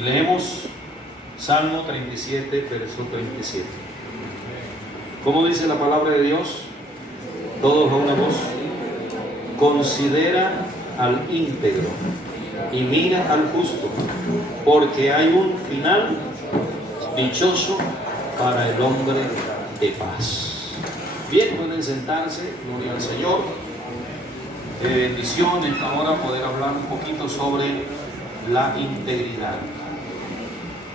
Leemos Salmo 37, verso 37. ¿Cómo dice la palabra de Dios? Todos a una voz. Considera al íntegro y mira al justo, porque hay un final dichoso para el hombre de paz. Bien, pueden sentarse, gloria al Señor. Bendición en esta hora poder hablar un poquito sobre la integridad.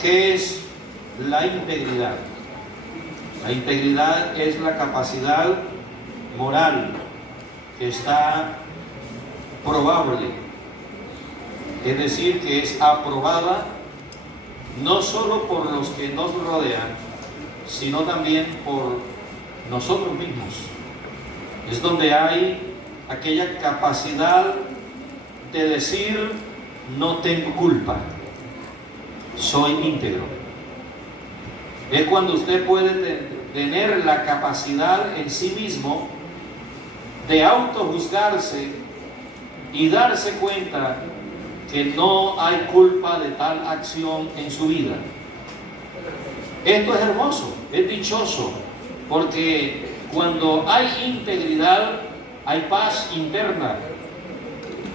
¿Qué es la integridad? La integridad es la capacidad moral que está probable, es decir, que es aprobada no solo por los que nos rodean, sino también por nosotros mismos. Es donde hay aquella capacidad de decir: no tengo culpa, soy íntegro. Es cuando usted puede tener la capacidad en sí mismo de autojuzgarse y darse cuenta que no hay culpa de tal acción en su vida. Esto es hermoso, es dichoso, porque cuando hay integridad, hay paz interna,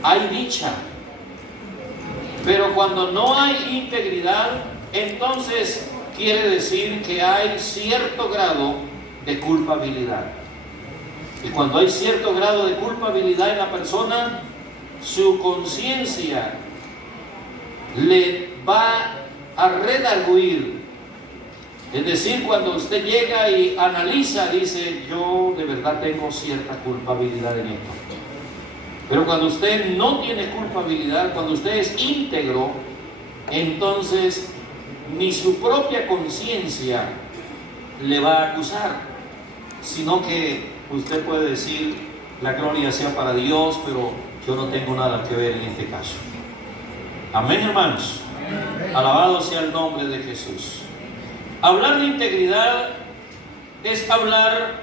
hay dicha. Pero cuando no hay integridad, entonces quiere decir que hay cierto grado de culpabilidad. Y cuando hay cierto grado de culpabilidad en la persona, su conciencia le va a redarguir. Es decir, cuando usted llega y analiza, dice: yo de verdad tengo cierta culpabilidad en esto. Pero cuando usted no tiene culpabilidad, cuando usted es íntegro, entonces ni su propia conciencia le va a acusar, sino que usted puede decir: la gloria sea para Dios, pero yo no tengo nada que ver en este caso. Amén, hermanos. Alabado sea el nombre de Jesús. Hablar de integridad es hablar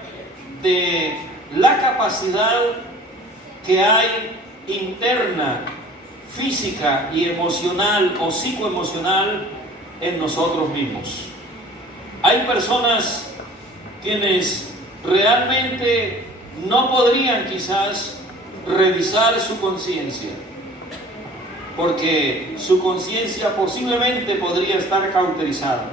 de la capacidad que hay interna, física y emocional o psicoemocional en nosotros mismos. Hay personas quienes realmente no podrían quizás revisar su conciencia, porque su conciencia posiblemente podría estar cauterizada.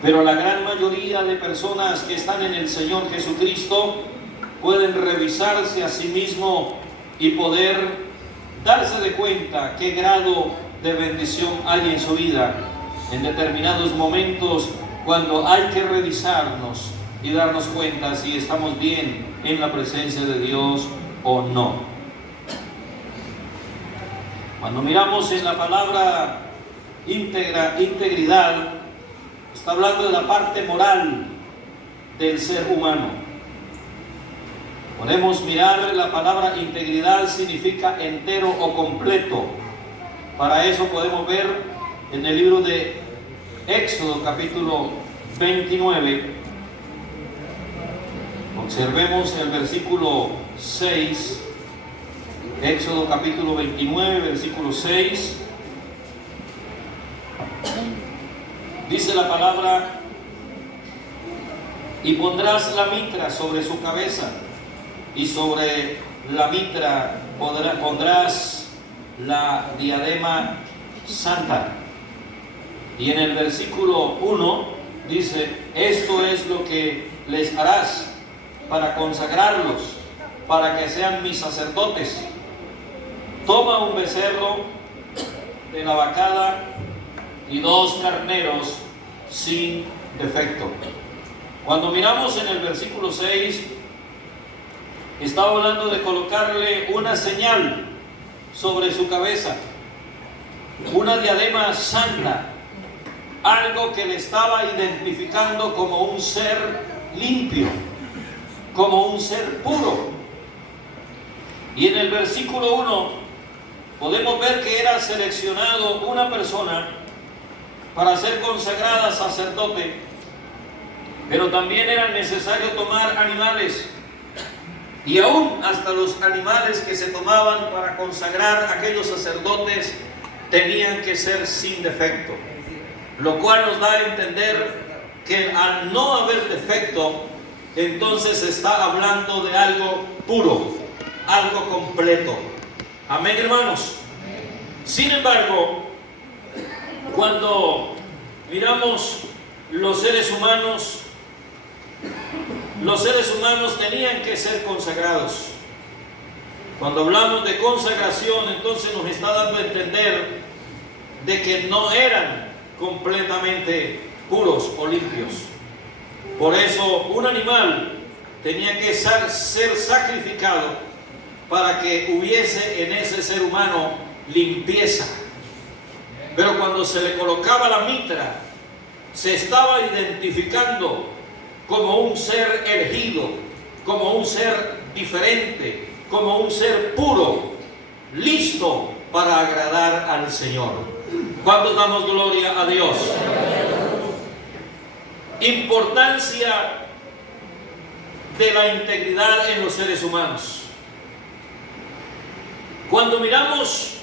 Pero la gran mayoría de personas que están en el Señor Jesucristo pueden revisarse a sí mismo y poder darse de cuenta qué grado de bendición hay en su vida en determinados momentos, cuando hay que revisarnos y darnos cuenta si estamos bien en la presencia de Dios o no. Cuando miramos en la palabra integridad, está hablando de la parte moral del ser humano. Podemos mirar la palabra integridad, significa entero o completo. Para eso podemos ver en el libro de Éxodo capítulo 29. Observemos el versículo 6. Éxodo capítulo 29, versículo 6. Dice la palabra: y pondrás la mitra sobre su cabeza, y sobre la mitra pondrás la diadema santa. Y en el versículo 1 dice: esto es lo que les harás para consagrarlos, para que sean mis sacerdotes. Toma un becerro de la vacada y 2 carneros sin defecto. Cuando miramos en el versículo 6, está hablando de colocarle una señal sobre su cabeza, una diadema santa, algo que le estaba identificando como un ser limpio, como un ser puro. Y en el versículo 1 podemos ver que era seleccionado una persona para ser consagrada sacerdote, pero también era necesario tomar animales, y aún hasta los animales que se tomaban para consagrar a aquellos sacerdotes tenían que ser sin defecto, lo cual nos da a entender que al no haber defecto, entonces está hablando de algo puro, algo completo. Amén, hermanos. Sin embargo, cuando miramos los seres humanos tenían que ser consagrados. Cuando hablamos de consagración, entonces nos está dando a entender de que no eran completamente puros o limpios. Por eso un animal tenía que ser sacrificado para que hubiese en ese ser humano limpieza. Pero cuando se le colocaba la mitra, se estaba identificando como un ser elegido, como un ser diferente, como un ser puro, listo para agradar al Señor. ¿Cuántos damos gloria a Dios? Importancia de la integridad en los seres humanos. Cuando miramos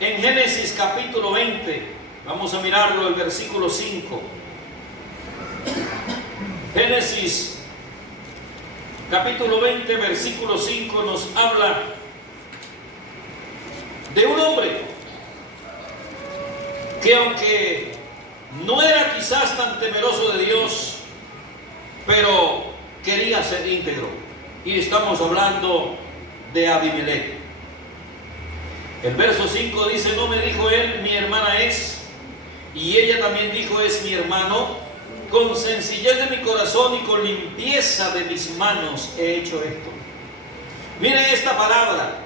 en Génesis capítulo 20, vamos a mirarlo el versículo 5. Génesis capítulo 20, versículo 5 nos habla de un hombre que, aunque no era quizás tan temeroso de Dios, pero quería ser íntegro. Y estamos hablando de Abimelech. El verso 5 dice: no me dijo él, mi hermana es, y ella también dijo, es mi hermano. Con sencillez de mi corazón y con limpieza de mis manos he hecho esto. Mire esta palabra.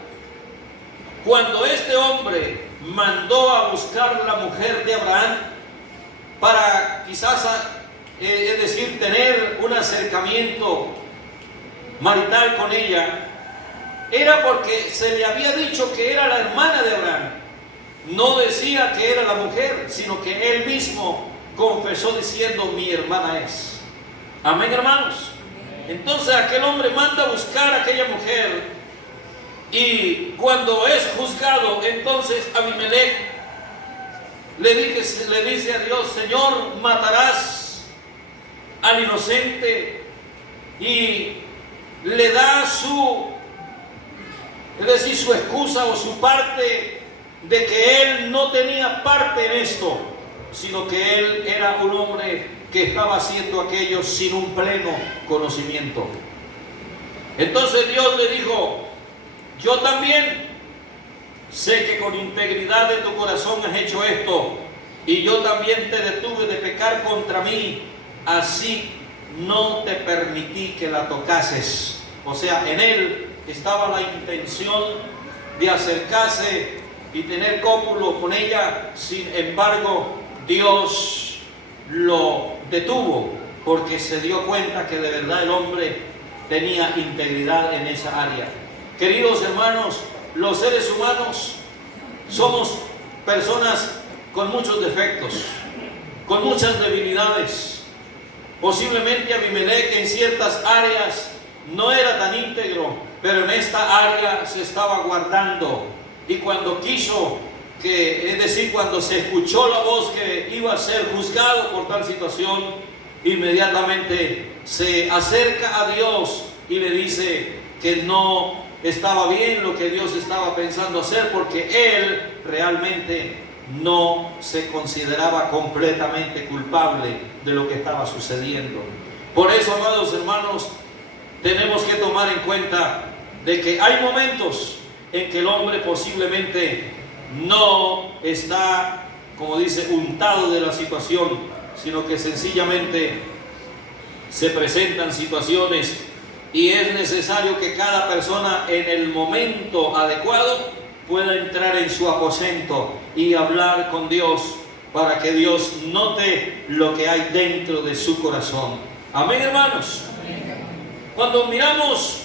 Cuando este hombre mandó a buscar la mujer de Abraham para quizás, es decir, tener un acercamiento marital con ella, era porque se le había dicho que era la hermana de Abraham. No decía que era la mujer, sino que él mismo confesó diciendo, mi hermana es. Amén, hermanos. Entonces aquel hombre manda a buscar a aquella mujer, y cuando es juzgado, entonces Abimelech le dice a Dios: Señor, matarás al inocente, y le da su excusa o su parte de que él no tenía parte en esto, sino que él era un hombre que estaba haciendo aquello sin un pleno conocimiento. Entonces Dios le dijo: yo también sé que con integridad de tu corazón has hecho esto, y yo también te detuve de pecar contra mí, así no te permití que la tocases. O sea, en él estaba la intención de acercarse y tener cópulo con ella. Sin embargo, Dios lo detuvo porque se dio cuenta que de verdad el hombre tenía integridad en esa área. Queridos hermanos, los seres humanos somos personas con muchos defectos, con muchas debilidades. Posiblemente Abimelech en ciertas áreas no era tan íntegro, pero en esta área se estaba guardando. Y cuando quiso, cuando se escuchó la voz que iba a ser juzgado por tal situación, inmediatamente se acerca a Dios y le dice que no estaba bien lo que Dios estaba pensando hacer, porque él realmente no se consideraba completamente culpable de lo que estaba sucediendo. Por eso, amados hermanos, tenemos que tomar en cuenta de que hay momentos en que el hombre posiblemente no está, como dice, untado de la situación, sino que sencillamente se presentan situaciones y es necesario que cada persona en el momento adecuado pueda entrar en su aposento y hablar con Dios para que Dios note lo que hay dentro de su corazón. Amén, hermanos. Cuando miramos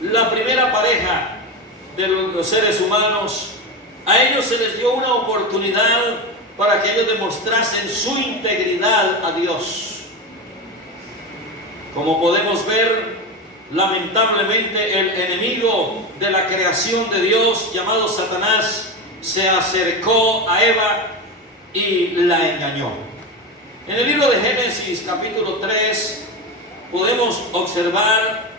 la primera pareja de los seres humanos, a ellos se les dio una oportunidad para que ellos demostrasen su integridad a Dios. Como podemos ver, lamentablemente el enemigo de la creación de Dios, llamado Satanás, se acercó a Eva y la engañó. En el libro de Génesis capítulo 3 podemos observar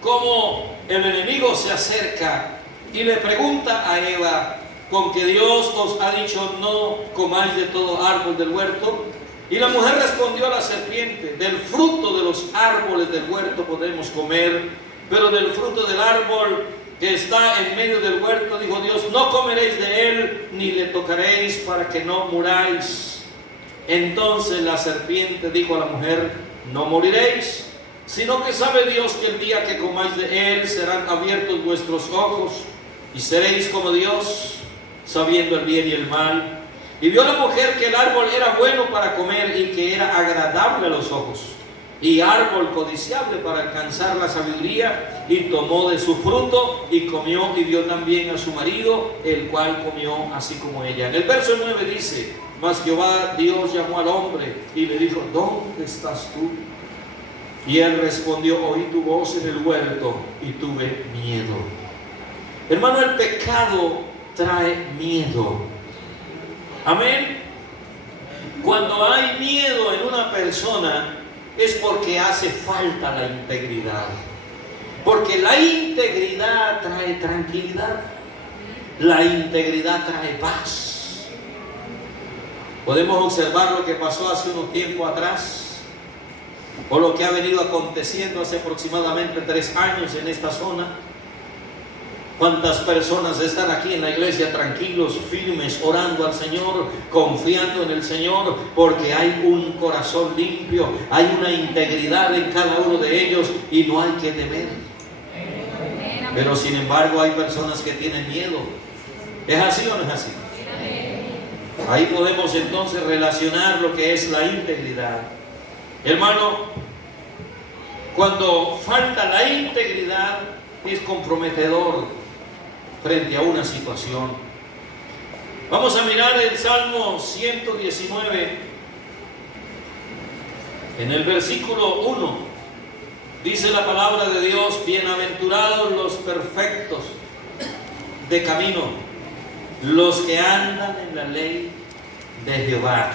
cómo el enemigo se acerca y le pregunta a Eva: ¿con que Dios os ha dicho no comáis de todo árbol del huerto? Y la mujer respondió a la serpiente: del fruto de los árboles del huerto podemos comer, pero del fruto del árbol que está en medio del huerto, dijo Dios, no comeréis de él, ni le tocaréis, para que no muráis. Entonces la serpiente dijo a la mujer: no moriréis, sino que sabe Dios que el día que comáis de él serán abiertos vuestros ojos, y seréis como Dios, sabiendo el bien y el mal. Y vio la mujer que el árbol era bueno para comer y que era agradable a los ojos, y árbol codiciable para alcanzar la sabiduría, y tomó de su fruto y comió, y dio también a su marido, el cual comió así como ella. En el verso 9 dice: mas Jehová Dios llamó al hombre y le dijo: ¿dónde estás tú? Y él respondió: oí tu voz en el huerto y tuve miedo. Hermano, el pecado trae miedo. Amén. Cuando hay miedo en una persona es porque hace falta la integridad. Porque la integridad trae tranquilidad. La integridad trae paz. Podemos observar lo que pasó hace unos tiempo atrás, o lo que ha venido aconteciendo hace aproximadamente 3 años en esta zona. ¿Cuántas personas están aquí en la iglesia tranquilos, firmes, orando al Señor, confiando en el Señor, porque hay un corazón limpio, hay una integridad en cada uno de ellos y no hay que temer? Pero sin embargo hay personas que tienen miedo. ¿Es así o no es así? Ahí podemos entonces relacionar lo que es la integridad. Hermano, cuando falta la integridad es comprometedor frente a una situación. Vamos a mirar el Salmo 119, en el versículo 1, dice la palabra de Dios: bienaventurados los perfectos de camino, los que andan en la ley de Jehová.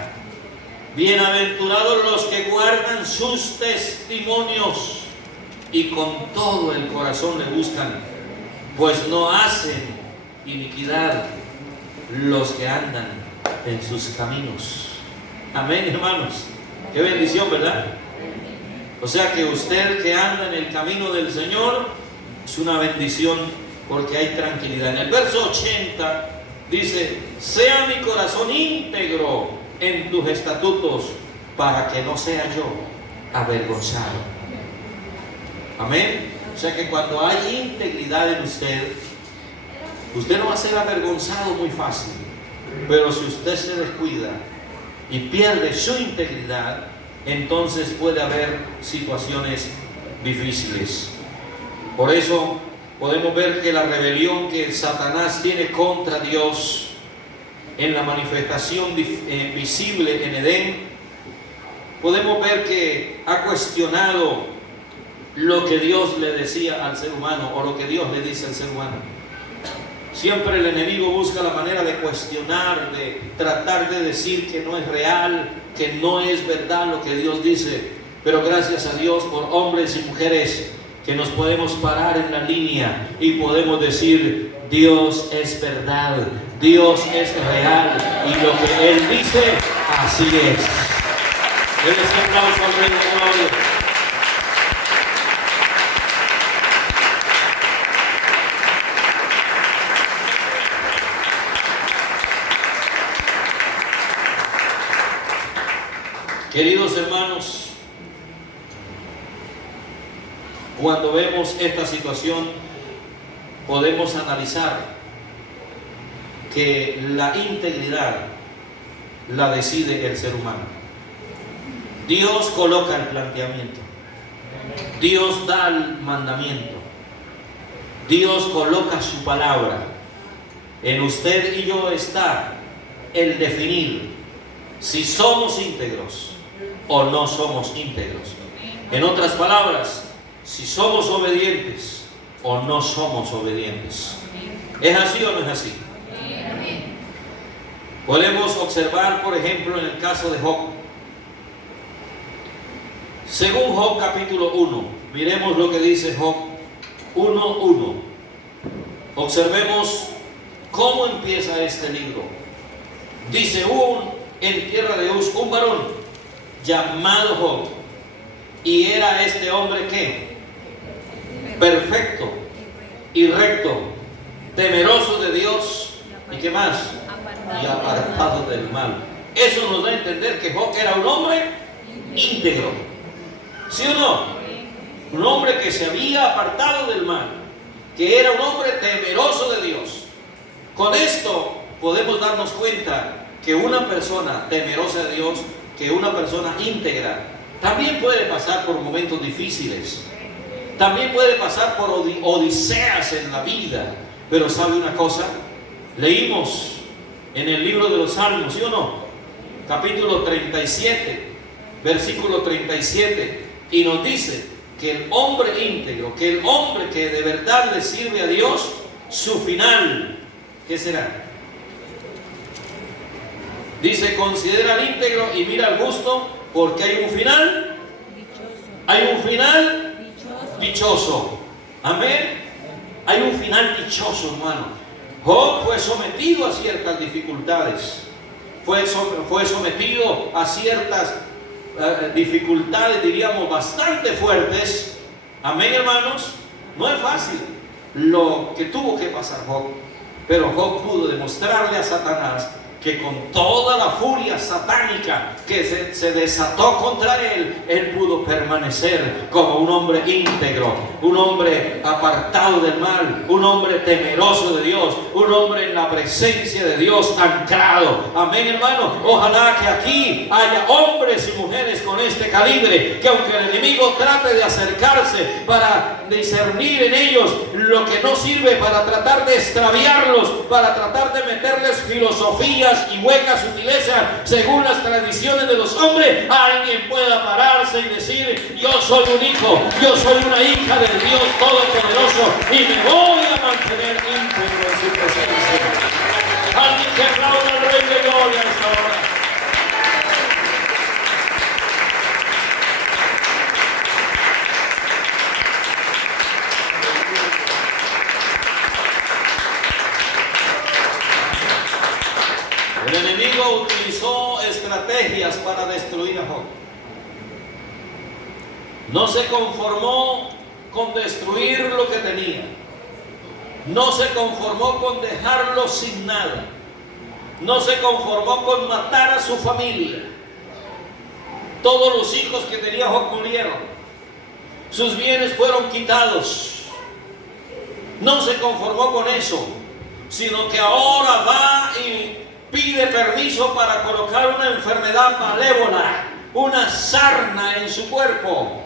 Bienaventurados los que guardan sus testimonios y con todo el corazón le buscan, pues no hacen iniquidad los que andan en sus caminos. Amén, hermanos. Qué bendición, ¿verdad? O sea que usted que anda en el camino del Señor es una bendición, porque hay tranquilidad. En el verso 80 dice: sea mi corazón íntegro en tus estatutos, para que no sea yo avergonzado. Amén. O sea que cuando hay integridad en usted, usted no va a ser avergonzado muy fácil. Pero si usted se descuida y pierde su integridad, entonces puede haber situaciones difíciles. Por eso podemos ver que la rebelión que Satanás tiene contra Dios en la manifestación visible en Edén, podemos ver que ha cuestionado lo que Dios le decía al ser humano, o lo que Dios le dice al ser humano. Siempre el enemigo busca la manera de cuestionar, de tratar de decir que no es real, que no es verdad lo que Dios dice. Pero gracias a Dios por hombres y mujeres que nos podemos parar en la línea y podemos decir: Dios es verdad, Dios es real, y lo que Él dice, así es. Denle un aplauso al Rey de Gloria. Queridos hermanos, cuando vemos esta situación, podemos analizar que la integridad la decide el ser humano. Dios coloca el planteamiento, Dios da el mandamiento, Dios coloca su palabra. En usted y yo está el definir si somos íntegros o no somos íntegros. En otras palabras, si somos obedientes o no somos obedientes. ¿Es así o no es así? Podemos observar, por ejemplo, en el caso de Job. Según Job capítulo 1, miremos lo que dice Job 1:1. Observemos cómo empieza este libro. Dice: en tierra de Uz un varón llamado Job, y era este hombre ¿qué? Perfecto y recto, temeroso de Dios, ¿y qué más? Y apartado del mal. Eso nos da a entender que Job era un hombre íntegro, ¿sí o no? Un hombre que se había apartado del mal, que era un hombre temeroso de Dios. Con esto podemos darnos cuenta que una persona temerosa de Dios, que una persona íntegra, también puede pasar por momentos difíciles, también puede pasar por odiseas en la vida. Pero ¿sabe una cosa? Leímos en el libro de los Salmos, ¿sí o no? Capítulo 37, versículo 37, y nos dice que el hombre íntegro, que el hombre que de verdad le sirve a Dios, su final, ¿qué será? Dice: considera al íntegro y mira al justo, porque hay un final, hay un final dichoso. Amén. Hay un final dichoso, hermano. Job fue sometido a ciertas dificultades, fue sometido a ciertas dificultades, diríamos, bastante fuertes. Amén, hermanos. No es fácil lo que tuvo que pasar Job, pero Job pudo demostrarle a Satanás que con toda la furia satánica que se desató contra él pudo permanecer como un hombre íntegro, un hombre apartado del mal, un hombre temeroso de Dios, un hombre en la presencia de Dios anclado. Amén, hermano. Ojalá que aquí haya hombres y mujeres con este calibre, que aunque el enemigo trate de acercarse para discernir en ellos lo que no sirve, para tratar de extraviarlos, para tratar de meterles filosofías y huecas sutilezas según las tradiciones de los hombres, alguien pueda pararse y decir: yo soy un hijo, yo soy una hija del Dios Todopoderoso y me voy a mantener íntegro en su presencia. Alguien que aplauda al Rey de Gloria a esta hora. El enemigo utilizó estrategias para destruir a Job. No se conformó con destruir lo que tenía. No se conformó con dejarlo sin nada. No se conformó con matar a su familia. Todos los hijos que tenía Job murieron. Sus bienes fueron quitados. No se conformó con eso, sino que ahora va y pide permiso para colocar una enfermedad malévola, una sarna en su cuerpo.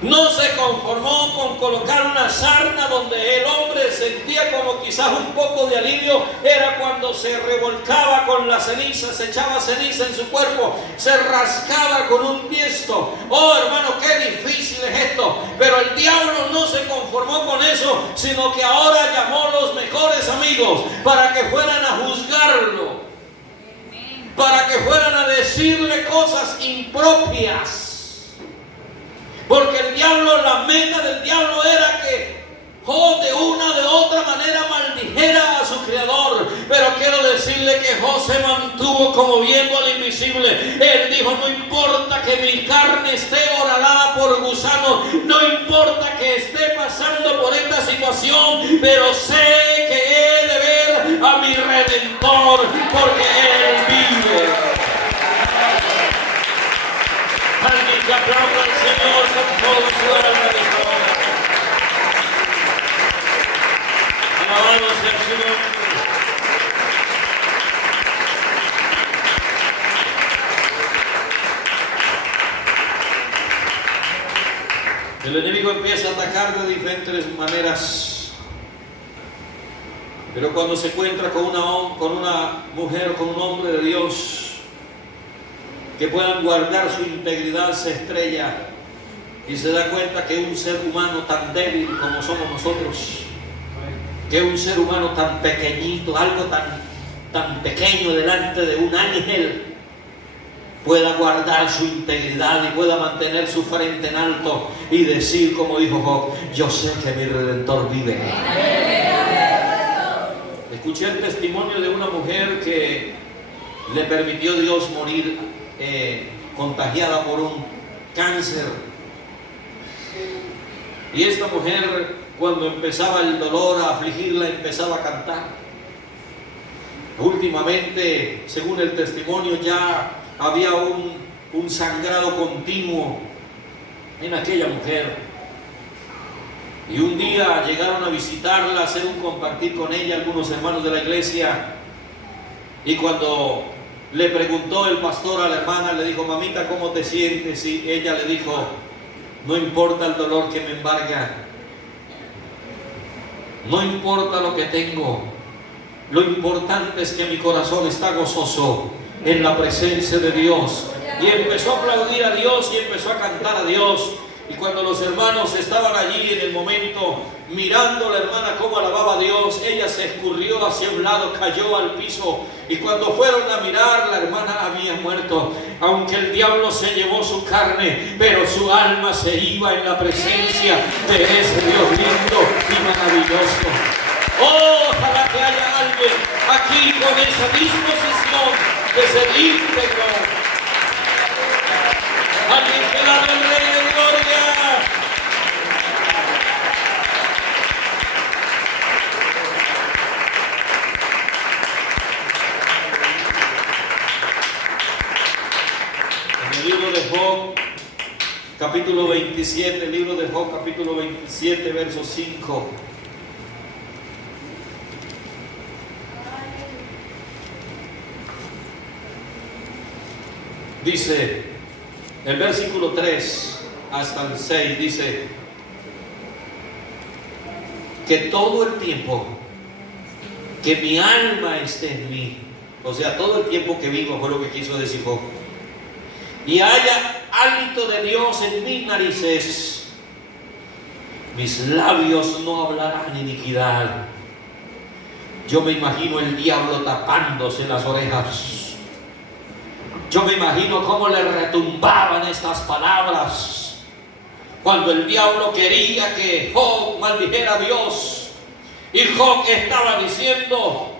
No se conformó con colocar una sarna donde el hombre sentía como quizás un poco de alivio, era cuando se revolcaba con la ceniza, se echaba ceniza en su cuerpo, se rascaba con un tiesto. Oh, hermano, qué difícil es esto. Pero el diablo no se conformó con eso, sino que ahora llamó a los mejores amigos para que fueran a juzgarlo, para que fueran a decirle cosas impropias. Porque el diablo, la meta del diablo era que Job de una de otra manera maldijera a su creador. Pero quiero decirle que Job se mantuvo como viendo al invisible. Él dijo: no importa que mi carne esté horadada por gusanos, no importa que esté pasando por esta situación, pero sé que he de ver a mi Redentor, porque Él vive. Alguien que aplauda al Señor con todo su alma y corazón. Alabado sea el Señor. El enemigo empieza a atacar de diferentes maneras, pero cuando se encuentra con una mujer o con un hombre de Dios que puedan guardar su integridad, se estrella y se da cuenta que un ser humano tan débil como somos nosotros, que un ser humano tan pequeñito, algo tan tan pequeño delante de un ángel, pueda guardar su integridad y pueda mantener su frente en alto y decir como dijo Job: yo sé que mi Redentor vive. Escuché el testimonio de una mujer que le permitió Dios morir contagiada por un cáncer. Y esta mujer, cuando empezaba el dolor a afligirla, empezaba a cantar. Últimamente, según el testimonio, ya había un sangrado continuo en aquella mujer. Y un día llegaron a visitarla, a hacer un compartir con ella algunos hermanos de la iglesia. Y cuando le preguntó el pastor a la hermana, le dijo: mamita, ¿cómo te sientes? Y ella le dijo: no importa el dolor que me embarga, no importa lo que tengo, lo importante es que mi corazón está gozoso en la presencia de Dios. Y empezó a aplaudir a Dios y empezó a cantar a Dios. Y cuando los hermanos estaban allí en el momento, mirando a la hermana cómo alababa a Dios, ella se escurrió hacia un lado, cayó al piso. Y cuando fueron a mirar, la hermana había muerto. Aunque el diablo se llevó su carne, pero su alma se iba en la presencia de ese Dios lindo y maravilloso. Oh, ojalá que haya alguien aquí con esa disposición de ser íntegro. Alguien que la del Rey de Gloria. En el libro de Job, capítulo 27, el libro de Job, capítulo 27, verso 5. Dice, el versículo 3 hasta el 6 dice que todo el tiempo que mi alma esté en mí, o sea, todo el tiempo que vivo, fue lo que quiso decir Job, y haya hálito de Dios en mis narices, mis labios no hablarán iniquidad. Yo me imagino el diablo tapándose las orejas. Yo me imagino cómo le retumbaban estas palabras cuando el diablo quería que Job maldijera a Dios. Y Job estaba diciendo: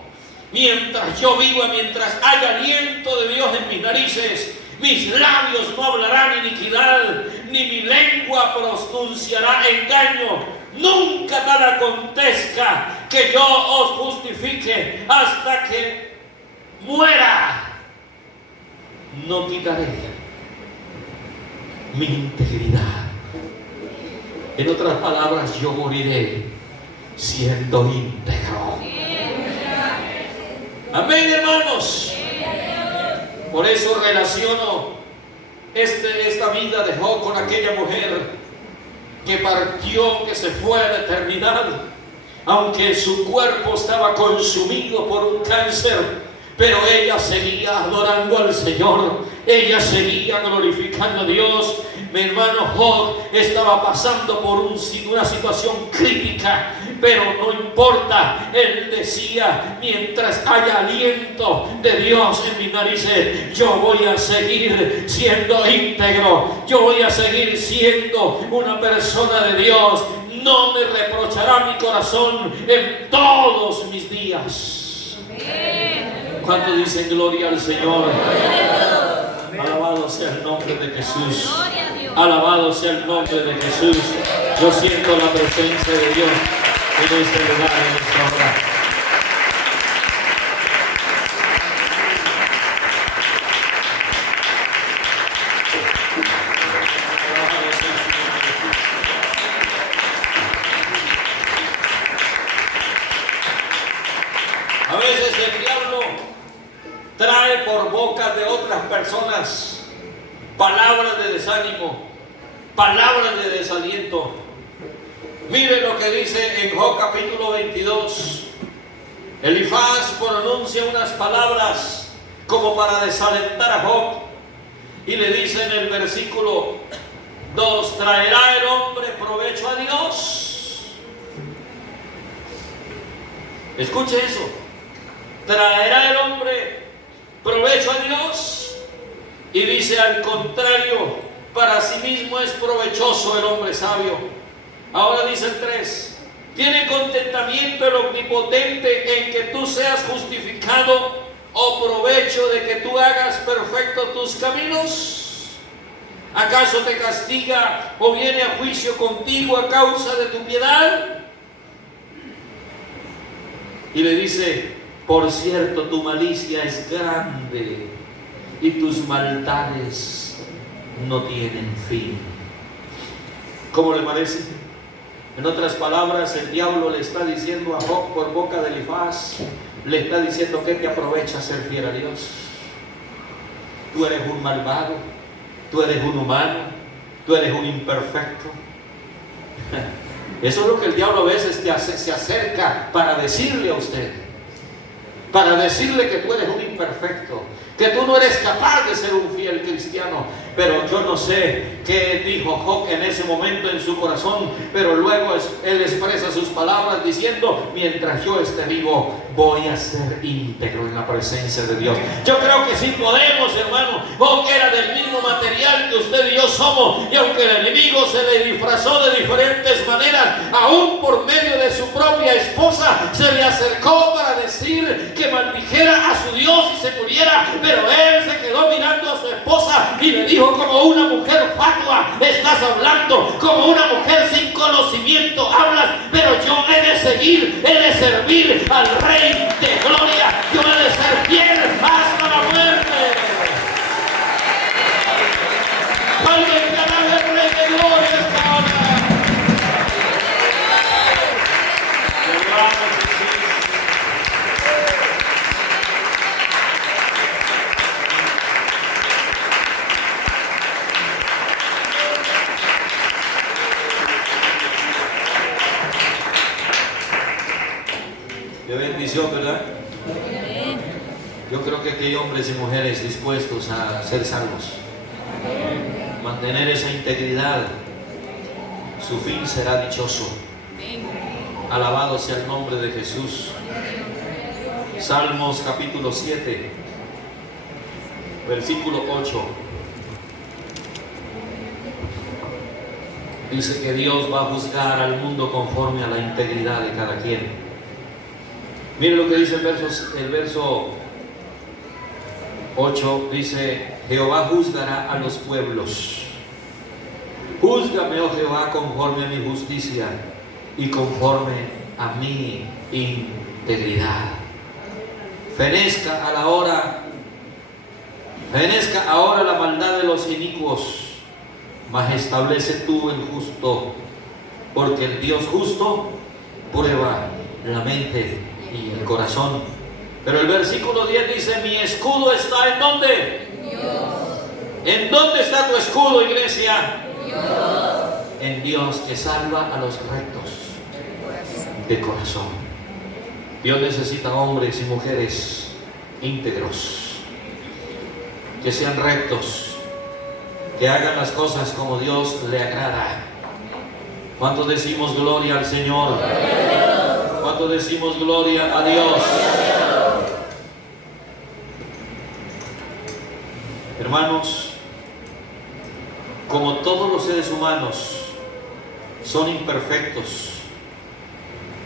mientras yo viva, mientras haya aliento de Dios en mis narices, mis labios no hablarán iniquidad, ni mi lengua pronunciará engaño. Nunca tal acontezca que yo os justifique hasta que muera. No quitaré mi integridad. En otras palabras, yo moriré siendo íntegro. Amén, hermanos. Por eso relaciono esta vida de Job con aquella mujer que partió, que se fue a la eternidad, aunque su cuerpo estaba consumido por un cáncer. Pero ella seguía adorando al Señor, ella seguía glorificando a Dios. Mi hermano Job estaba pasando por una situación crítica, pero no importa, él decía: mientras haya aliento de Dios en mis narices, yo voy a seguir siendo íntegro, yo voy a seguir siendo una persona de Dios. No me reprochará mi corazón en todos mis días. ¿Cuánto dicen gloria al Señor? Alabado sea el nombre de Jesús. Alabado sea el nombre de Jesús. Yo siento la presencia de Dios en este lugar, en esta hora. A veces el diablo trae por boca de otras personas palabras de desánimo, palabras de desaliento. Mire lo que dice en Job capítulo 22. Elifaz pronuncia unas palabras como para desalentar a Job y le dice en el versículo 2: ¿traerá el hombre provecho a Dios? Escuche eso. ¿Traerá el hombre provecho a Dios? Y dice, al contrario, para sí mismo es provechoso el hombre sabio. Ahora dice el 3, ¿tiene contentamiento el omnipotente en que tú seas justificado o provecho de que tú hagas perfecto tus caminos? ¿Acaso te castiga o viene a juicio contigo a causa de tu piedad? Y le dice, por cierto, tu malicia es grande y tus maldades no tienen fin. ¿Cómo le parece? En otras palabras, el diablo le está diciendo a Job por boca de Elifaz, le está diciendo, ¿qué te aprovecha ser fiel a Dios? Tú eres un malvado, tú eres un humano, tú eres un imperfecto. Eso es lo que el diablo a veces se acerca para decirle a usted, para decirle que tú eres un imperfecto, que tú no eres capaz de ser un fiel cristiano. Pero yo no sé qué dijo Job en ese momento en su corazón, pero luego él expresa sus palabras diciendo, mientras yo esté vivo, voy a ser íntegro en la presencia de Dios. Yo creo que sí podemos, hermano. Job era del mismo material que usted y yo somos, y aunque el enemigo se le disfrazó de diferentes maneras, aún por medio de su propia esposa, se le acercó para decir que maldijera a su Dios y se muriera, pero él se quedó mirando a su esposa y le dijo, como una mujer fatua estás hablando, como una mujer sin conocimiento hablas, pero yo he de seguir, he de servir al Rey de Gloria, yo he de ser fiel hasta la muerte. Alguien que alabe al Rey de Gloria esta hora. Qué bendición, ¿verdad? Yo creo que aquí hay hombres y mujeres dispuestos a ser salvos, mantener esa integridad. Su fin será dichoso. Alabado sea el nombre de Jesús. Salmos capítulo 7, versículo 8. Dice que Dios va a juzgar al mundo conforme a la integridad de cada quien. Mire lo que dice el verso 8, dice, Jehová juzgará a los pueblos. Júzgame, oh Jehová, conforme a mi justicia y conforme a mi integridad. Fenezca ahora la maldad de los inicuos, mas establece tú el justo, porque el Dios justo prueba la mente y el corazón. Pero el versículo 10 dice, mi escudo está ¿en dónde? Dios. ¿En dónde está tu escudo, iglesia? Dios. En Dios, que salva a los rectos de corazón. Dios necesita hombres y mujeres íntegros, que sean rectos, que hagan las cosas como Dios le agrada. ¿Cuánto decimos gloria al Señor? ¿Cuánto decimos gloria a Dios? Hermanos, como todos los seres humanos son imperfectos,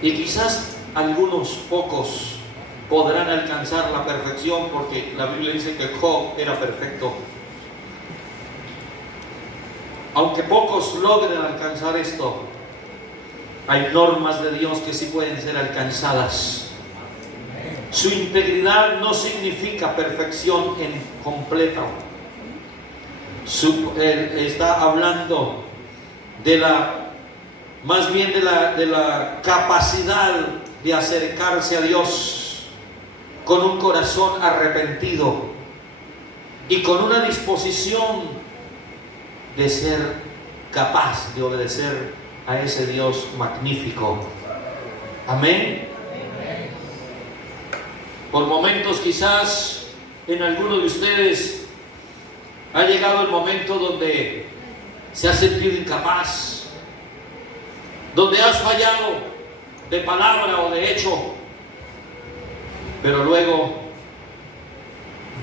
y quizás algunos pocos podrán alcanzar la perfección, porque la Biblia dice que Job era perfecto. Aunque pocos logren alcanzar esto, hay normas de Dios que sí pueden ser alcanzadas. Su integridad no significa perfección en completa. Él está hablando más bien de la capacidad de acercarse a Dios con un corazón arrepentido y con una disposición de ser capaz de obedecer a ese Dios magnífico. Amén. Por momentos quizás en alguno de ustedes ha llegado el momento donde se ha sentido incapaz, donde has fallado de palabra o de hecho, pero luego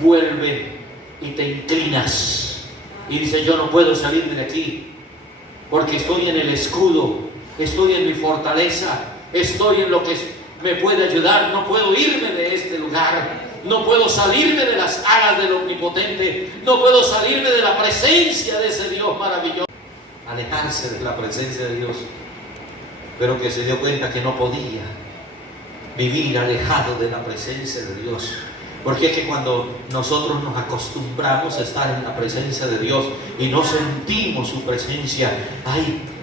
vuelve y te inclinas y dice: yo no puedo salirme de aquí porque estoy en el escudo, estoy en mi fortaleza, estoy en lo que me puede ayudar, no puedo irme de este lugar, no puedo salirme de las alas del Omnipotente, no puedo salirme de la presencia de ese Dios maravilloso. Alejarse de la presencia de Dios, pero que se dio cuenta que no podía vivir alejado de la presencia de Dios. Porque es que cuando nosotros nos acostumbramos a estar en la presencia de Dios y no sentimos su presencia,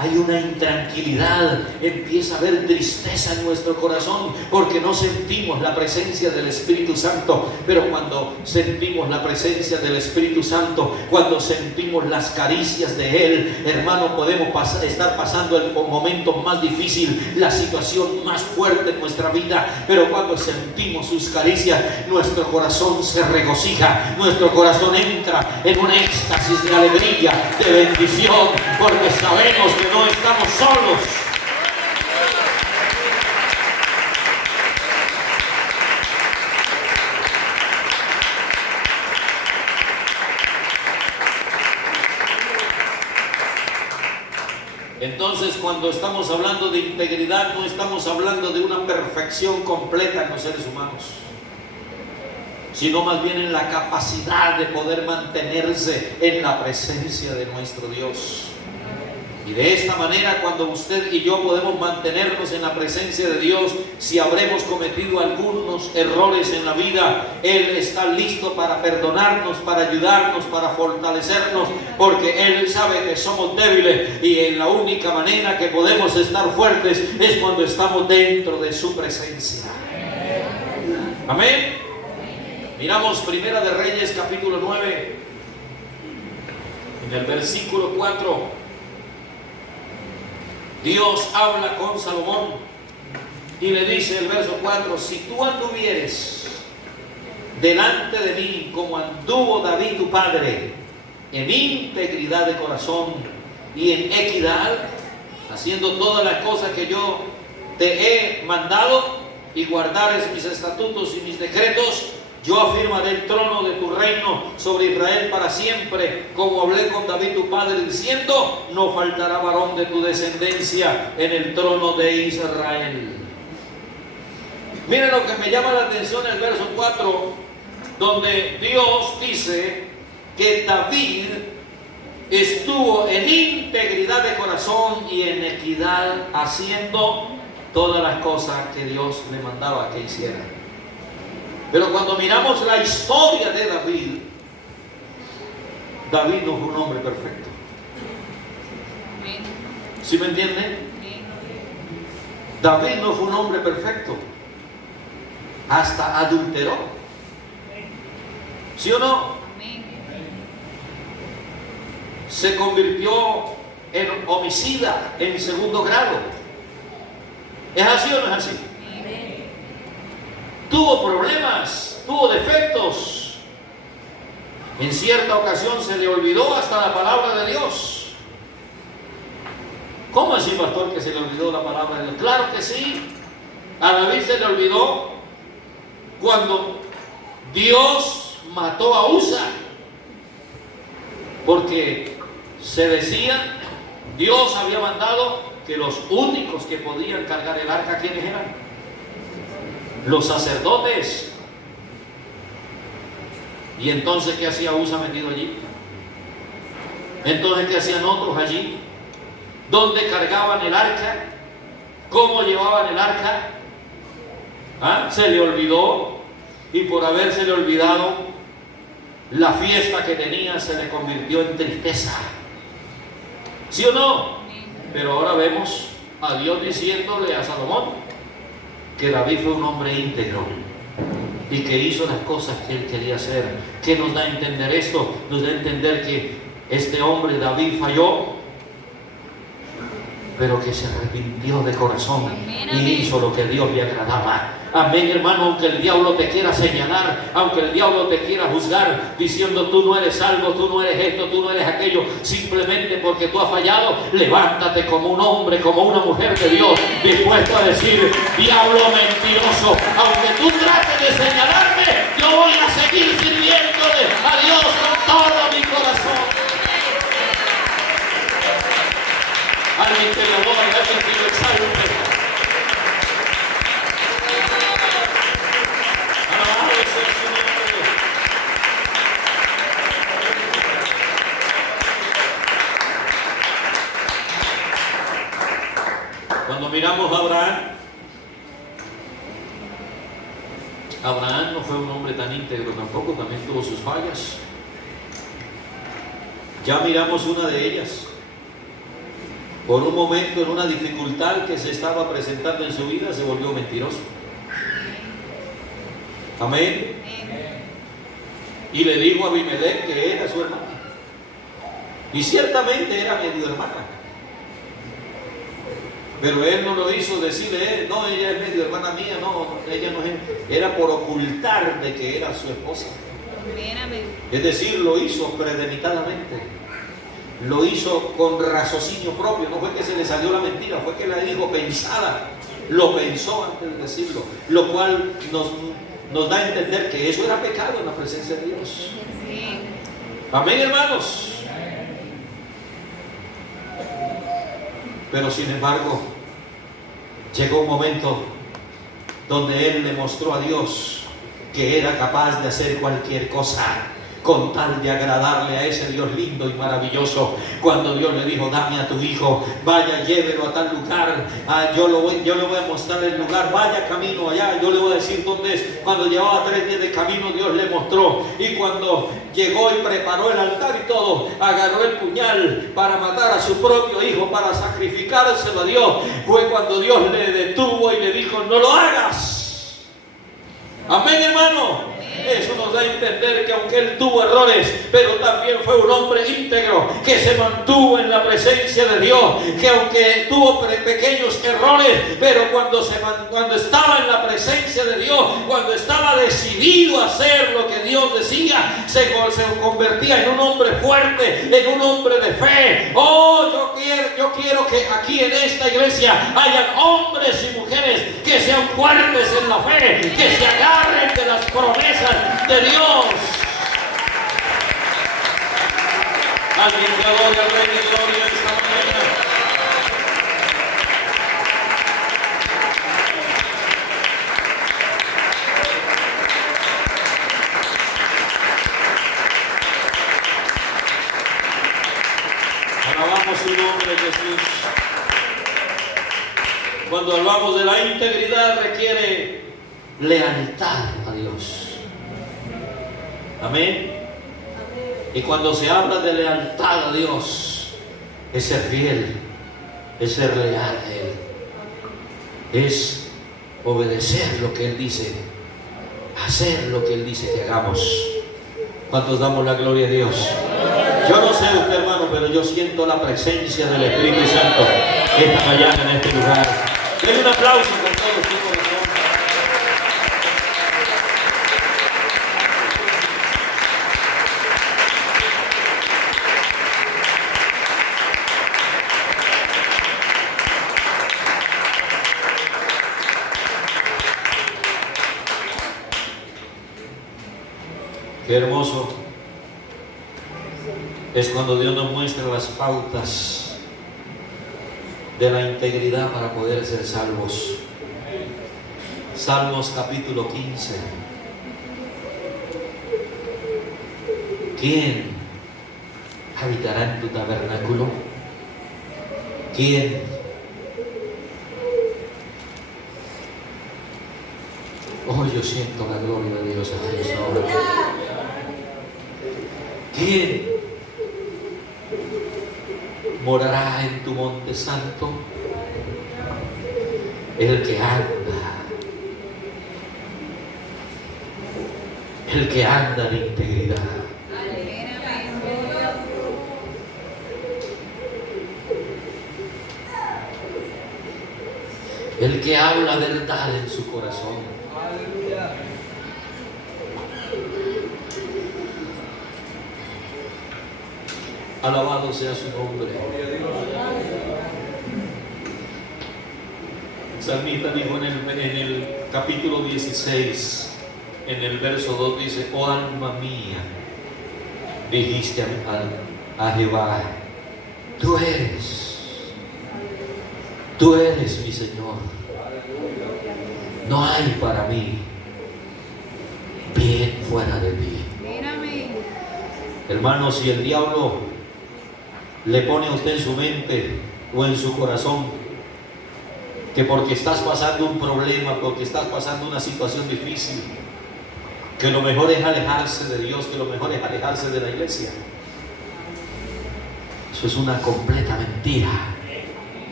hay una intranquilidad, empieza a haber tristeza en nuestro corazón porque no sentimos la presencia del Espíritu Santo. Pero cuando sentimos la presencia del Espíritu Santo, cuando sentimos las caricias de Él, hermano, podemos estar pasando el momento más difícil, la situación más fuerte en nuestra vida, pero cuando sentimos sus caricias, nuestro corazón se regocija, nuestro corazón entra en un éxtasis de alegría, de bendición, porque sabemos que no estamos solos. Entonces, cuando estamos hablando de integridad, no estamos hablando de una perfección completa en los seres humanos, sino más bien en la capacidad de poder mantenerse en la presencia de nuestro Dios. Y de esta manera, cuando usted y yo podemos mantenernos en la presencia de Dios, si habremos cometido algunos errores en la vida, Él está listo para perdonarnos, para ayudarnos, para fortalecernos, porque Él sabe que somos débiles y en la única manera que podemos estar fuertes es cuando estamos dentro de su presencia. Amén. Miramos Primera de Reyes capítulo 9, en el versículo 4. Dios habla con Salomón y le dice el verso 4: si tú anduvieres delante de mí como anduvo David tu padre, en integridad de corazón y en equidad, haciendo todas las cosas que yo te he mandado, y guardares mis estatutos y mis decretos, yo afirmaré el trono de tu reino sobre Israel para siempre, como hablé con David tu padre, diciendo: no faltará varón de tu descendencia en el trono de Israel. Miren lo que me llama la atención en el verso 4, donde Dios dice que David estuvo en integridad de corazón y en equidad, haciendo todas las cosas que Dios le mandaba que hiciera. Pero cuando miramos la historia de David, David no fue un hombre perfecto. ¿Sí me entienden? David no fue un hombre perfecto. Hasta adulteró. ¿Sí o no? Se convirtió en homicida en segundo grado. ¿Es así o no es así? Tuvo problemas, tuvo defectos. En cierta ocasión se le olvidó hasta la palabra de Dios. ¿Cómo así, pastor, que se le olvidó la palabra de Dios? Claro que sí. A David se le olvidó cuando Dios mató a Usa, porque se decía, Dios había mandado que los únicos que podían cargar el arca, ¿quiénes eran? Los sacerdotes. Y entonces, ¿qué hacía Usa metido allí? Entonces, ¿qué hacían otros allí? ¿Dónde cargaban el arca? ¿Cómo llevaban el arca? Se le olvidó, y por habérsele olvidado, la fiesta que tenía se le convirtió en tristeza. ¿Sí o no? Pero ahora vemos a Dios diciéndole a Salomón que David fue un hombre íntegro y que hizo las cosas que él quería hacer. ¿Qué nos da a entender esto? Nos da a entender que este hombre David falló, pero que se arrepintió de corazón y hizo lo que a Dios le agradaba. Amén, hermano. Aunque el diablo te quiera señalar, aunque el diablo te quiera juzgar diciendo tú no eres algo, tú no eres esto, tú no eres aquello, simplemente porque tú has fallado, levántate como un hombre, como una mujer de Dios, dispuesto a decir: diablo mentiroso, aunque tú trates de señalarme, yo voy a seguir sirviéndole a Dios con todo mi corazón. Alguien que lo adora, alguien que lo exalte. Cuando miramos a Abraham no fue un hombre tan íntegro tampoco, también tuvo sus fallas. Ya miramos una de ellas. Por un momento, en una dificultad que se estaba presentando en su vida, se volvió mentiroso. Amén. Y le dijo a Abimelech que era su hermana. Y ciertamente era medio hermana. Pero él no lo hizo decirle: no, ella es medio hermana mía, no, ella no es. Era por ocultar de que era su esposa. Es decir, lo hizo premeditadamente. Lo hizo con raciocinio propio. No fue que se le salió la mentira, fue que la dijo pensada. Lo pensó antes de decirlo. Lo cual nos da a entender que eso era pecado en la presencia de Dios. Amén, hermanos. Pero sin embargo, llegó un momento donde él le mostró a Dios que era capaz de hacer cualquier cosa con tal de agradarle a ese Dios lindo y maravilloso. Cuando Dios le dijo: dame a tu hijo, vaya, llévelo a tal lugar, yo le voy a mostrar el lugar, vaya camino allá, yo le voy a decir dónde es. Cuando llevaba 3 días de camino, Dios le mostró, y cuando llegó y preparó el altar y todo, agarró el puñal para matar a su propio hijo, para sacrificárselo a Dios, fue cuando Dios le detuvo y le dijo: no lo hagas. Amén, hermano. Eso nos da a entender que aunque él tuvo errores, pero también fue un hombre íntegro, que se mantuvo en la presencia de Dios, que aunque tuvo pequeños errores, pero cuando estaba en la presencia de Dios, cuando estaba decidido a hacer lo que Dios decía, se convertía en un hombre fuerte, en un hombre de fe. Oh, yo quiero que aquí en esta iglesia hayan hombres y mujeres que sean fuertes en la fe, que se agarren de las promesas de Dios. Alguien que adore al Rey de Gloria esta mañana. Alabamos su nombre, Jesús. Cuando hablamos de la integridad, requiere lealtad a Dios. Amén. Y cuando se habla de lealtad a Dios, es ser fiel, es ser leal a Él, es obedecer lo que Él dice, hacer lo que Él dice que hagamos. ¿Cuántos damos la gloria a Dios? Yo no sé usted, hermano, pero yo siento la presencia del Espíritu Santo esta mañana en este lugar. Denle un aplauso con todo su corazón. Qué hermoso es cuando Dios nos muestra las pautas de la integridad para poder ser salvos. Salmos capítulo 15. ¿Quién habitará en tu tabernáculo? ¿Quién? Oh, yo siento la gloria de Dios aquí sobre. ¿Quién morará en tu monte santo? El que anda en integridad. el que habla verdad en su corazón. Alabado sea su nombre. El salmista dijo en el capítulo 16, en el verso 2 dice: oh alma mía, dijiste a Jehová, tú eres mi Señor, no hay para mí bien fuera de ti. Hermano, si el diablo le pone a usted en su mente o en su corazón que porque estás pasando un problema, porque estás pasando una situación difícil, que lo mejor es alejarse de Dios, que lo mejor es alejarse de la iglesia, eso es una completa mentira.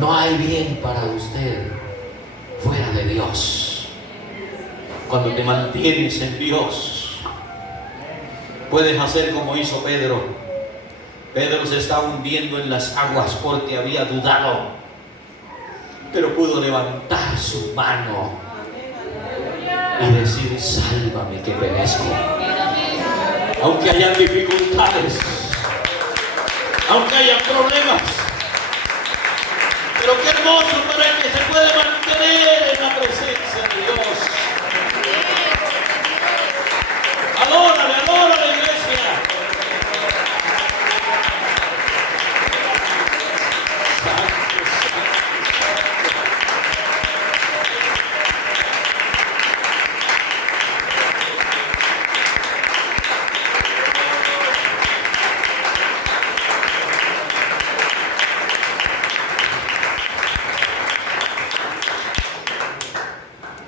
No hay bien para usted fuera de Dios. Cuando te mantienes en Dios, puedes hacer como hizo Pedro. Pedro se está hundiendo en las aguas porque había dudado, pero pudo levantar su mano y decir: sálvame que perezco. Aunque hayan dificultades, aunque haya problemas, pero qué hermoso para el que se puede mantener en la presencia de Dios. Adórale, adórale, iglesia.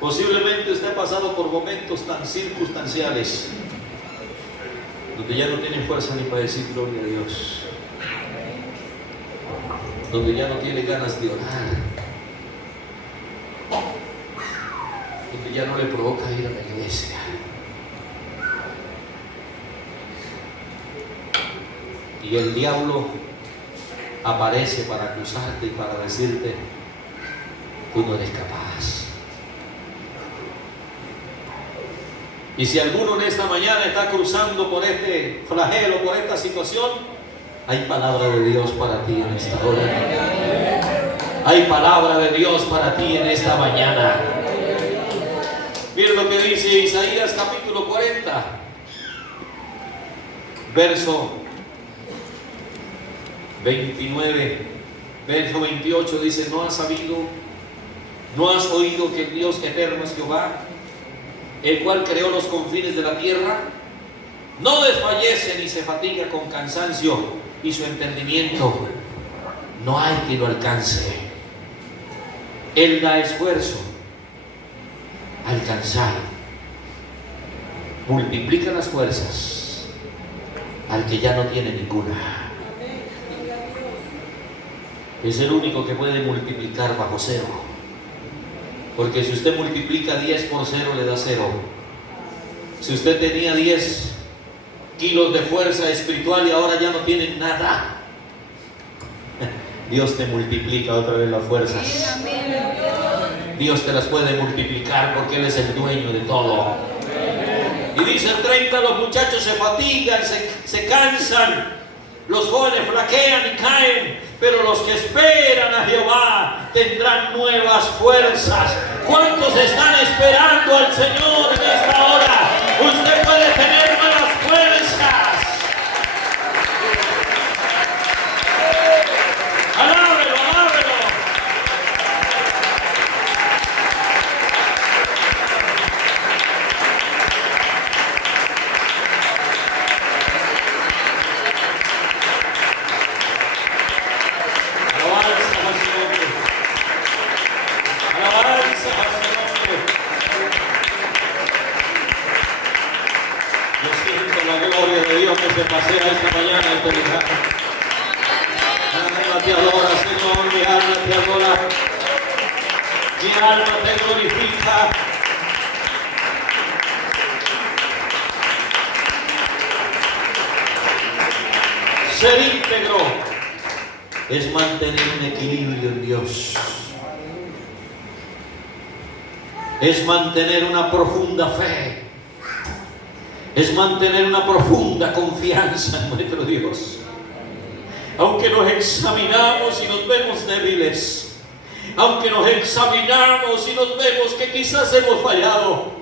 Posiblemente usted ha pasado por momentos tan circunstanciales donde ya no tiene fuerza ni para decir gloria a Dios, donde ya no tiene ganas de orar, donde ya no le provoca ir a la iglesia. Y el diablo aparece para acusarte y para decirte: tú no eres capaz. Y si alguno en esta mañana está cruzando por este flagelo, por esta situación, hay palabra de Dios para ti en esta hora. Hay palabra de Dios para ti en esta mañana. Miren lo que dice Isaías capítulo 40, verso 29, verso 28, dice: ¿no has sabido, no has oído que el Dios eterno es Jehová, el cual creó los confines de la tierra? No desfallece ni se fatiga con cansancio, y su entendimiento no hay quien lo alcance. Él da esfuerzo al cansar, multiplica las fuerzas al que ya no tiene ninguna. Es el único que puede multiplicar bajo cero. Porque si usted multiplica 10 por 0, le da 0. Si usted tenía 10 kilos de fuerza espiritual y ahora ya no tiene nada, Dios te multiplica otra vez las fuerzas. Dios te las puede multiplicar porque Él es el dueño de todo. Y dice el 30, los muchachos se fatigan, se cansan, los jóvenes flaquean y caen, pero los que esperan a Jehová tendrán nuevas fuerzas. ¿Cuántos están esperando al Señor en esta hora? Usted puede tener nuevas fuerzas. Alábelo, alábelo. Que pasea esta mañana en este lugar. Mi alma te adora, Señor, mi alma te adora, mi alma te glorifica. Ser íntegro es mantener un equilibrio en Dios. Es mantener una profunda fe. Es mantener una profunda confianza en nuestro Dios. Aunque nos examinamos y nos vemos débiles, aunque nos examinamos y nos vemos que quizás hemos fallado,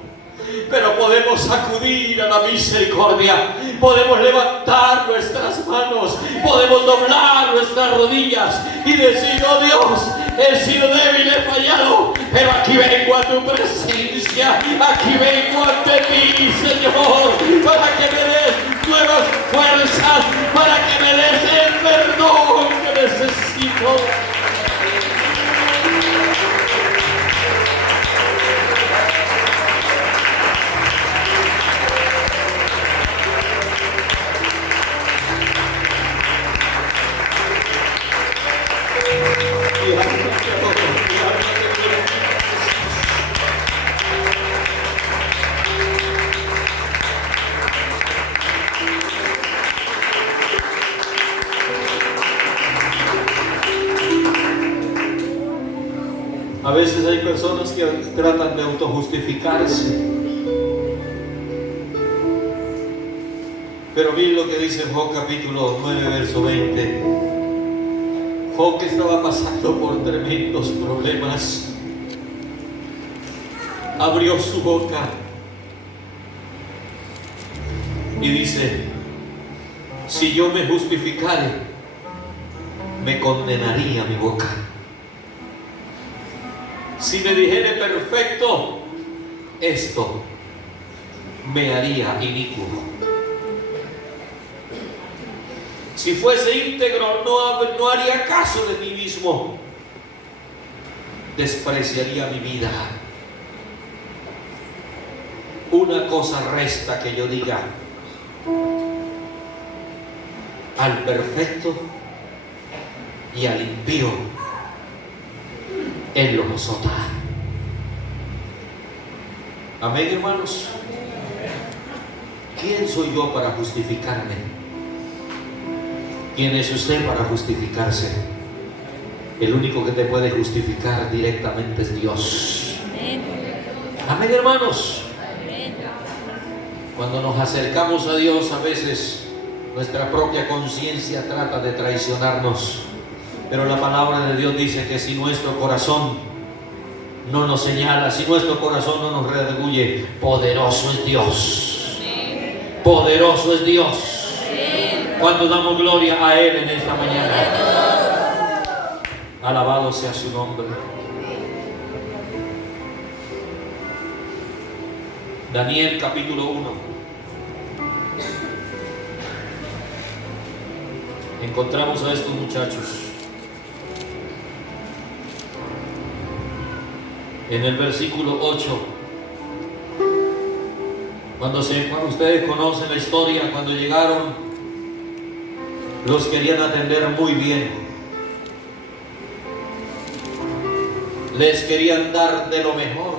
pero podemos acudir a la misericordia, podemos levantar nuestras manos, podemos doblar nuestras rodillas y decir: oh Dios, he sido débil, he fallado, pero aquí vengo a tu presencia, aquí vengo ante ti, Señor, para que me des nuevas fuerzas, para que me des el perdón que necesito. A veces hay personas que tratan de autojustificarse, pero miren lo que dice Job capítulo 9 verso 20. Job, que estaba pasando por tremendos problemas, abrió su boca y dice: si yo me justificare, me condenaría mi boca. Si me dijere perfecto, esto me haría inicuo. Si fuese íntegro, no haría caso de mí mismo. Despreciaría mi vida. Una cosa resta que yo diga: al perfecto y al impío Él los azota. Amén, hermanos. ¿Quién soy yo para justificarme? ¿Quién es usted para justificarse? El único que te puede justificar directamente es Dios. Amén, hermanos. Cuando nos acercamos a Dios, a veces nuestra propia conciencia trata de traicionarnos, pero la palabra de Dios dice que si nuestro corazón no nos señala, si nuestro corazón no nos redarguye, poderoso es Dios. Poderoso es Dios. Cuando damos gloria a Él en esta mañana. Alabado sea su nombre. Daniel capítulo 1. Encontramos a estos muchachos en el versículo 8. Cuando ustedes conocen la historia, cuando llegaron, los querían atender muy bien. Les querían dar de lo mejor,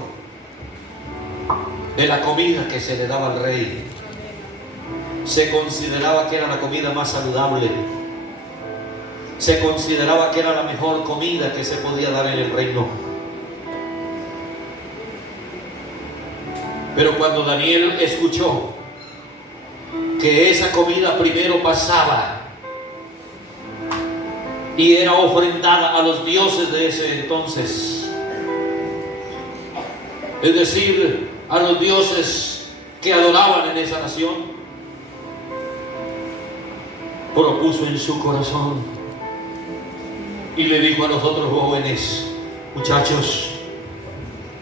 de la comida que se le daba al rey. Se consideraba que era la comida más saludable. Se consideraba que era la mejor comida que se podía dar en el reino. Pero cuando Daniel escuchó que esa comida primero pasaba y era ofrendada a los dioses de ese entonces, es decir, a los dioses que adoraban en esa nación, propuso en su corazón y le dijo a los otros jóvenes: muchachos,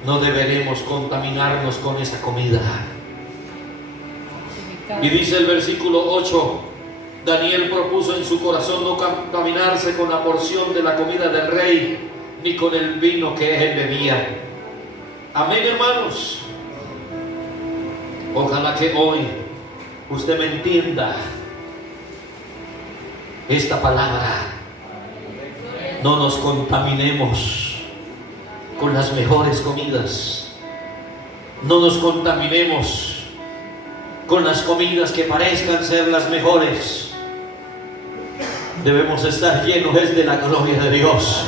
no deberemos contaminarnos con esa comida. Y dice el versículo 8: Daniel propuso en su corazón no contaminarse con la porción de la comida del rey, ni con el vino que él bebía. Amén, hermanos. Ojalá que hoy usted me entienda esta palabra. No nos contaminemos con las mejores comidas. No nos contaminemos con las comidas que parezcan ser las mejores. Debemos estar llenos es de la gloria de Dios.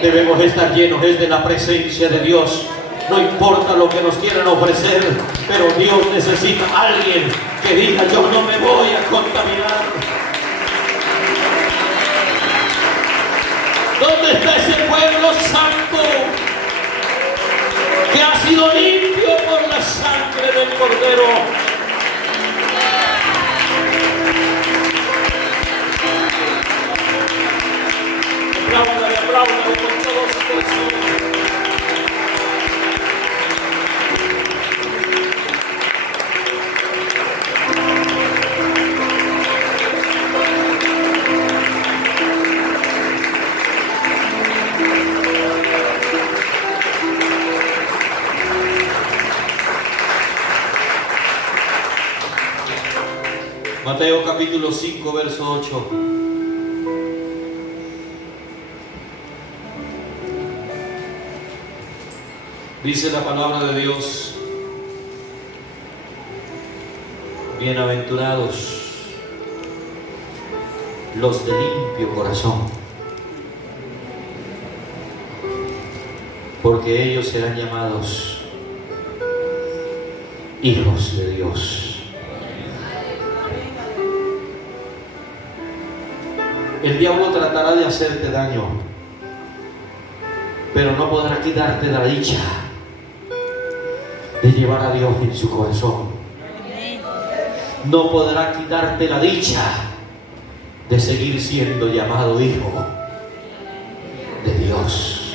Debemos estar llenos es de la presencia de Dios. No importa lo que nos quieran ofrecer, pero Dios necesita a alguien que diga: yo no me voy a contaminar. ¿Dónde está ese pueblo santo que ha sido limpio por la sangre del Cordero? Apláudale con todo su corazón. Mateo capítulo 5, verso 8. Dice la palabra de Dios: bienaventurados los de limpio corazón, porque ellos serán llamados hijos de Dios. El diablo tratará de hacerte daño, pero no podrá quitarte la dicha de llevar a Dios en su corazón. No podrá quitarte la dicha de seguir siendo llamado hijo de Dios.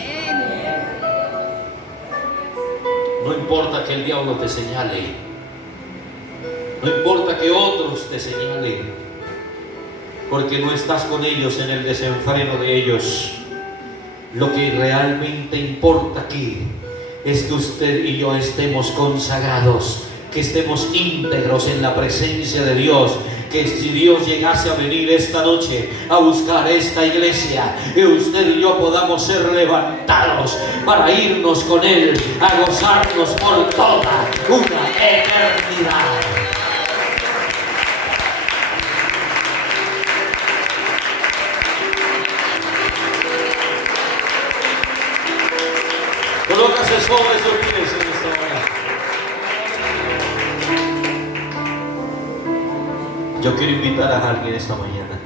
No importa que el diablo te señale, no importa que otros te señalen, porque no estás con ellos en el desenfreno de ellos. Lo que realmente importa aquí es que usted y yo estemos consagrados, que estemos íntegros en la presencia de Dios, que si Dios llegase a venir esta noche a buscar esta iglesia, que usted y yo podamos ser levantados para irnos con Él a gozarnos por toda una eternidad. Colócase sobre sus pies en esta hora. Yo quiero invitar a alguien esta mañana